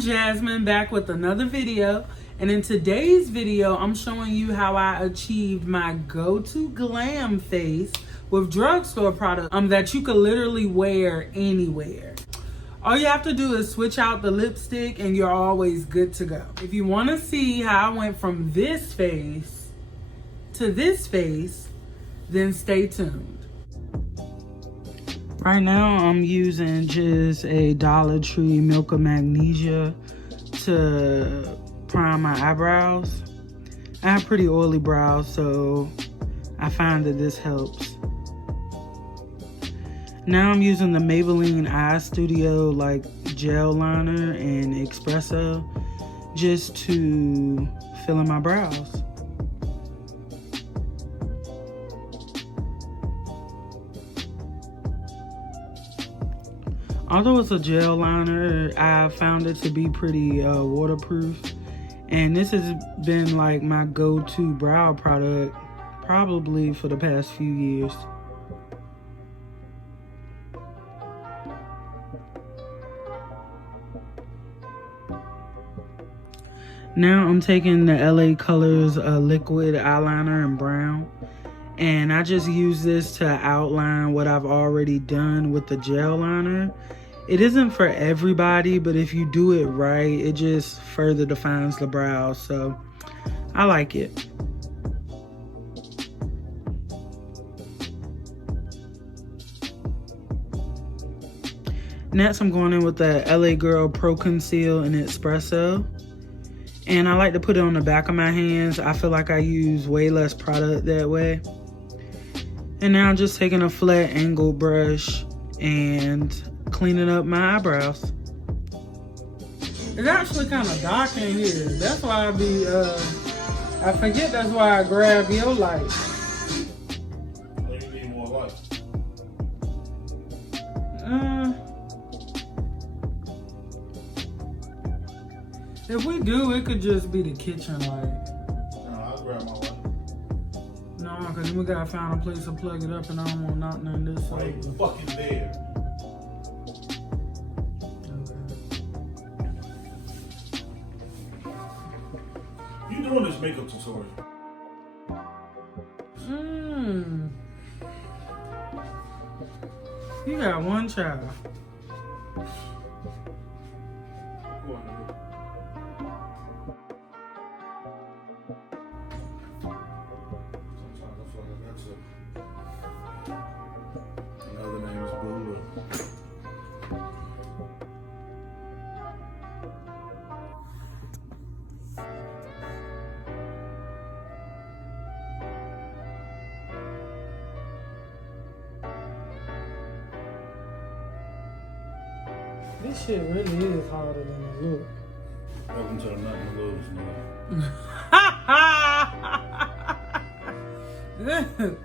Jasmine, back with another video, and in today's video I'm showing you how I achieved my go-to glam face with drugstore products that you could literally wear anywhere. All you have to do is switch out the lipstick and you're always good to go. If you want to see how I went from this face to this face, then stay tuned. Right now I'm using just a Dollar Tree Milk of Magnesia to prime my eyebrows. I have pretty oily brows, so I find that this helps. Now I'm using the Maybelline Eye Studio like gel liner and espresso just to fill in my brows. Although it's a gel liner, I found it to be pretty waterproof. And this has been like my go-to brow product probably for the past few years. Now I'm taking the LA Colors liquid eyeliner in brown. And I just use this to outline what I've already done with the gel liner. It isn't for everybody, but if you do it right, it just further defines the brows. So I like it. Next, I'm going in with the LA Girl Pro Conceal in Espresso. And I like to put it on the back of my hands. I feel like I use way less product that way. And now I'm just taking a flat angled brush and cleaning up my eyebrows. It's actually kind of dark in here. That's why I forget that's why I grab your light. You need more light. If we do, it could just be the kitchen light. No, I'll grab my light. No, because then we gotta find a place to plug it up, and I don't want nothing on this side. Right fucking there. Okay. You doing this makeup tutorial? You got one child. Go on, dude. Sometimes I feel like that's it. Another name is Bula. This shit really is harder than it looks. Welcome to the Nothing to Lose, nigga.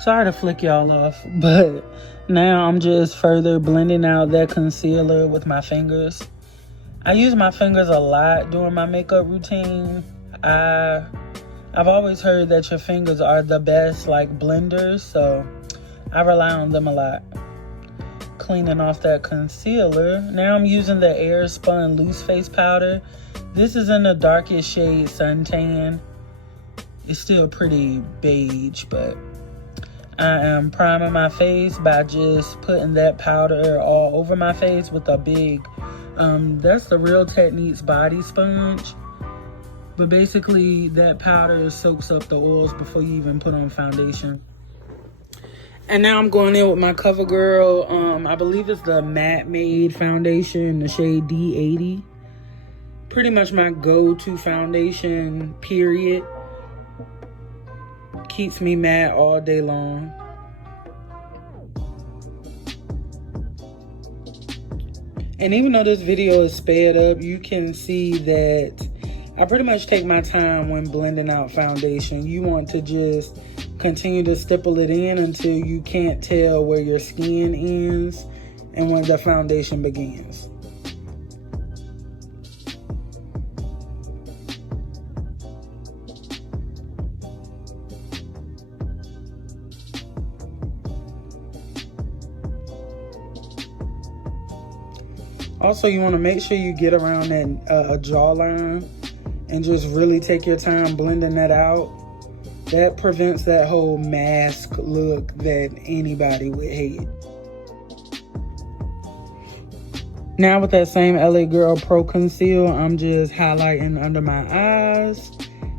Sorry to flick y'all off, but now I'm just further blending out that concealer with my fingers. I use my fingers a lot during my makeup routine. I've always heard that your fingers are the best like blenders, so I rely on them a lot. Cleaning off that concealer. Now I'm using the Airspun Loose Face Powder. This is in the darkest shade Suntan. It's still pretty beige, but I am priming my face by just putting that powder all over my face with a big, that's the Real Techniques body sponge. But basically that powder soaks up the oils before you even put on foundation. And now I'm going in with my CoverGirl, I believe it's the Matte Made foundation in the shade D80. Pretty much my go-to foundation, period. Keeps me matte all day long. And even though this video is sped up, you can see that I pretty much take my time when blending out foundation. You want to just continue to stipple it in until you can't tell where your skin ends and when the foundation begins. Also, you want to make sure you get around that jawline and just really take your time blending that out. That prevents that whole mask look that anybody would hate. Now with that same LA Girl Pro Conceal, I'm just highlighting under my eyes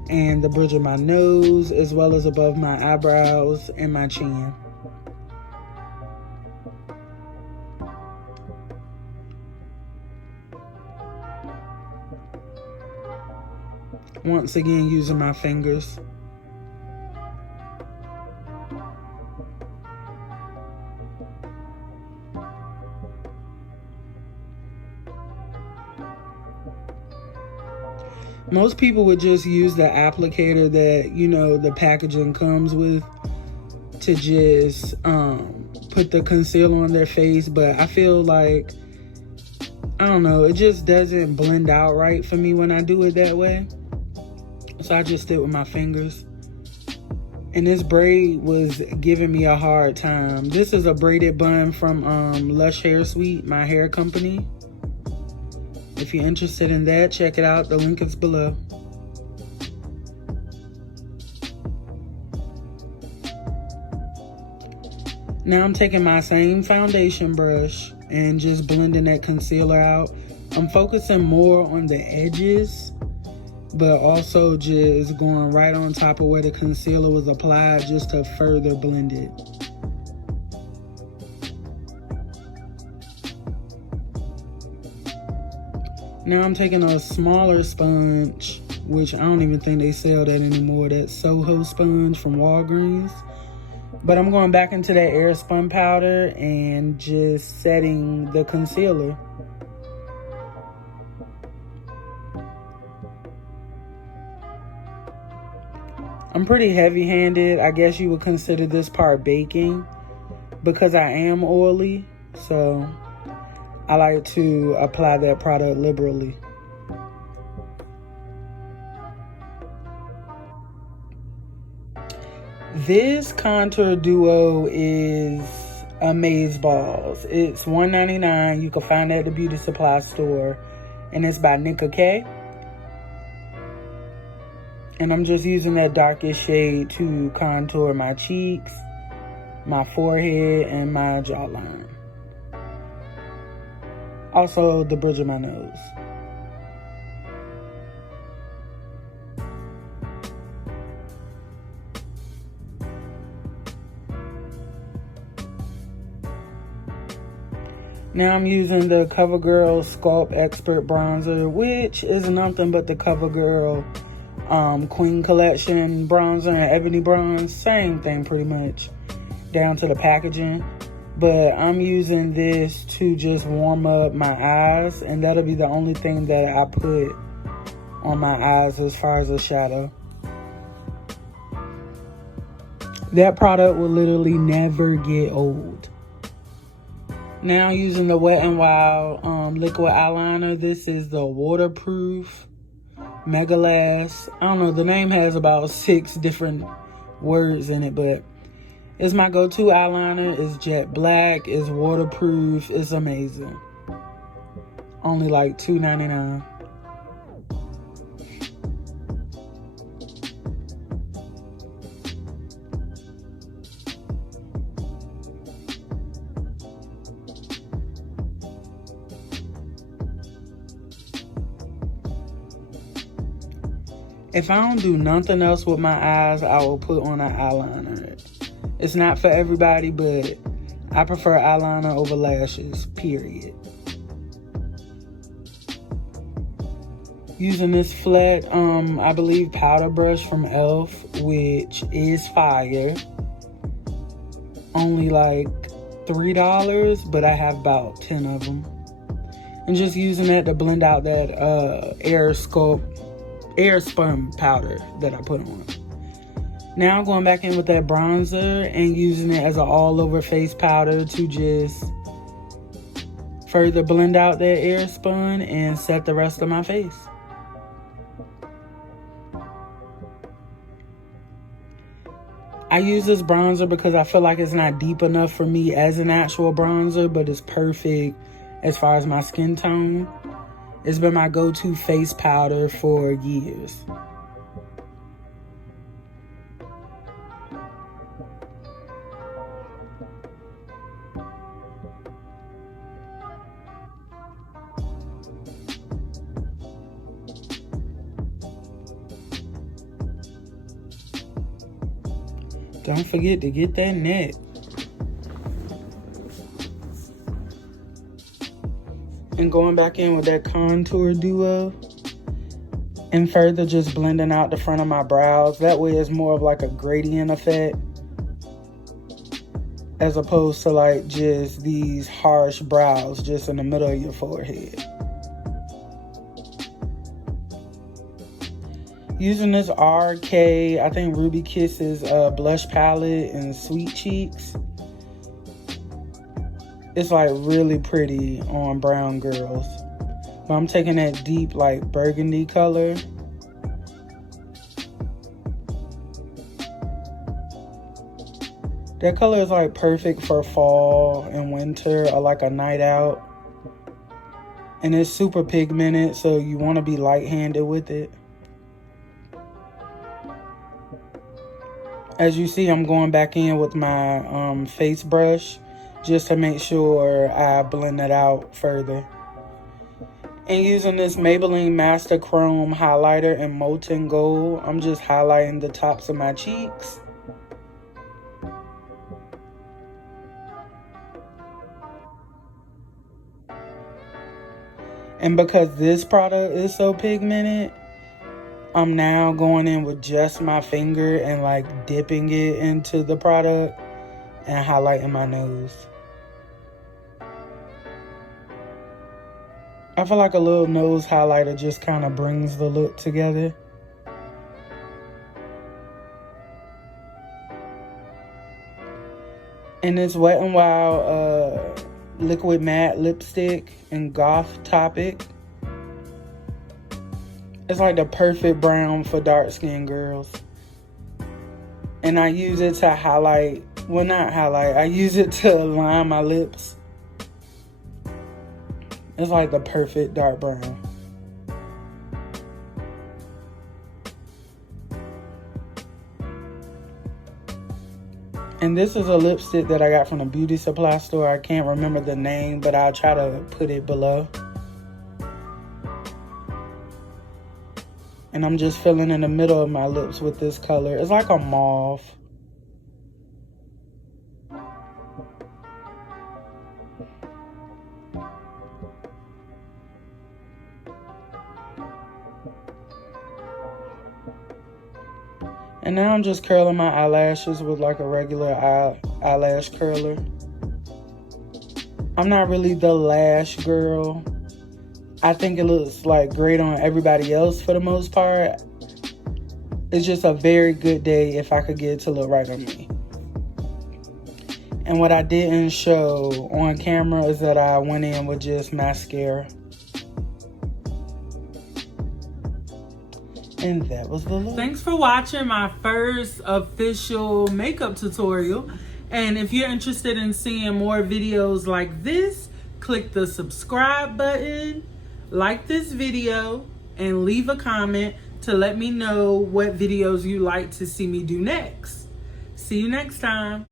and the bridge of my nose, as well as above my eyebrows and my chin. Once again, using my fingers. Most people would just use the applicator that, you know, the packaging comes with to just put the concealer on their face, but I feel like, I don't know, it just doesn't blend out right for me when I do it that way. So I just stick with my fingers. And this braid was giving me a hard time. This is a braided bun from Lush Hair Suite, my hair company. If you're interested in that, check it out. The link is below. Now I'm taking my same foundation brush and just blending that concealer out. I'm focusing more on the edges, but also just going right on top of where the concealer was applied just to further blend it. Now I'm taking a smaller sponge, which I don't even think they sell that anymore, that Soho sponge from Walgreens. But I'm going back into that air spun powder and just setting the concealer. I'm pretty heavy-handed. I guess you would consider this part baking because I am oily, so I like to apply that product liberally. This contour duo is Amazeballs. It's $1.99. You can find it at the beauty supply store, and it's by Nika K. And I'm just using that darkest shade to contour my cheeks, my forehead, and my jawline. Also, the bridge of my nose. Now I'm using the CoverGirl Sculpt Expert Bronzer, which is nothing but the CoverGirl Queen Collection bronzer and ebony bronze. Same thing pretty much, down to the packaging. But I'm using this to just warm up my eyes, and that'll be the only thing that I put on my eyes as far as a shadow. That product will literally never get old. Now using the Wet n Wild liquid eyeliner. This is the waterproof Mega Last. I don't know, the name has about 6 different words in it, but it's my go-to eyeliner. It's jet black, it's waterproof, it's amazing. Only like $2.99. If I don't do nothing else with my eyes, I will put on an eyeliner. It's not for everybody, but I prefer eyeliner over lashes, period. Using this flat, I believe powder brush from e.l.f., which is fire. Only like $3, but I have about 10 of them. And just using that to blend out that air spun powder that I put on. Now I'm going back in with that bronzer and using it as an all-over face powder to just further blend out that air spun and set the rest of my face. I use this bronzer because I feel like it's not deep enough for me as an actual bronzer, but it's perfect as far as my skin tone. It's been my go-to face powder for years. Don't forget to get that net. And going back in with that contour duo. And further just blending out the front of my brows. That way it's more of like a gradient effect. As opposed to like just these harsh brows just in the middle of your forehead. Using this RK, I think Ruby Kisses blush palette in Sweet Cheeks. It's like really pretty on brown girls. But I'm taking that deep like burgundy color. That color is like perfect for fall and winter or like a night out. And it's super pigmented, so you want to be light-handed with it. As you see, I'm going back in with my face brush just to make sure I blend it out further. And using this Maybelline Master Chrome highlighter in Molten Gold, I'm just highlighting the tops of my cheeks. And because this product is so pigmented, I'm now going in with just my finger and like dipping it into the product and highlighting my nose. I feel like a little nose highlighter just kind of brings the look together. And this Wet n Wild liquid matte lipstick in Goth Topic. It's like the perfect brown for dark skinned girls. And I use it to highlight, well not highlight, I use it to line my lips. It's like the perfect dark brown. And this is a lipstick that I got from the beauty supply store. I can't remember the name, but I'll try to put it below. And I'm just filling in the middle of my lips with this color. It's like a mauve. And now I'm just curling my eyelashes with like a regular eyelash curler. I'm not really the lash girl. I think it looks like great on everybody else for the most part. It's just a very good day if I could get it to look right on me. And what I didn't show on camera is that I went in with just mascara. And that was the look. Thanks for watching my first official makeup tutorial. And if you're interested in seeing more videos like this, click the subscribe button, like this video, and leave a comment to let me know what videos you'd like to see me do next. See you next time.